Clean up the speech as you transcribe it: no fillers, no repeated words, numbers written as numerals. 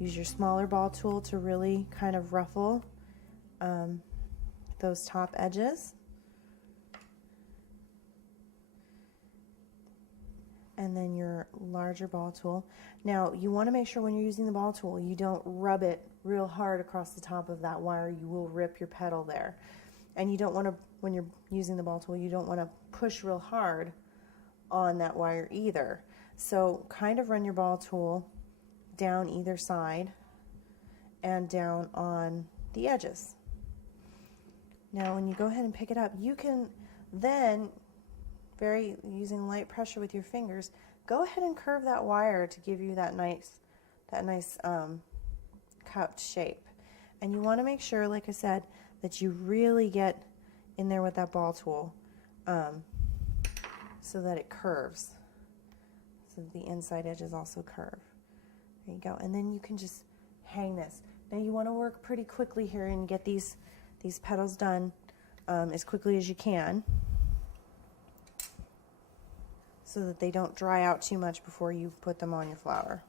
Use your smaller ball tool to really kind of ruffle those top edges. And then your larger ball tool. Now, you want to make sure when you're using the ball tool, you don't rub it real hard across the top of that wire. You will rip your petal there. And you don't want to, when you're using the ball tool, you don't want to push real hard on that wire either. So kind of run your ball tool down either side and down on the edges. Now, when you go ahead and pick it up, you can then, using light pressure with your fingers, go ahead and curve that wire to give you that nice cupped shape. And you want to make sure, like I said, that you really get in there with that ball tool so that it curves, so that the inside edges also curve. There you go. And then you can just hang this. Now you want to work pretty quickly here and get these petals done as quickly as you can, so that they don't dry out too much before you put them on your flower.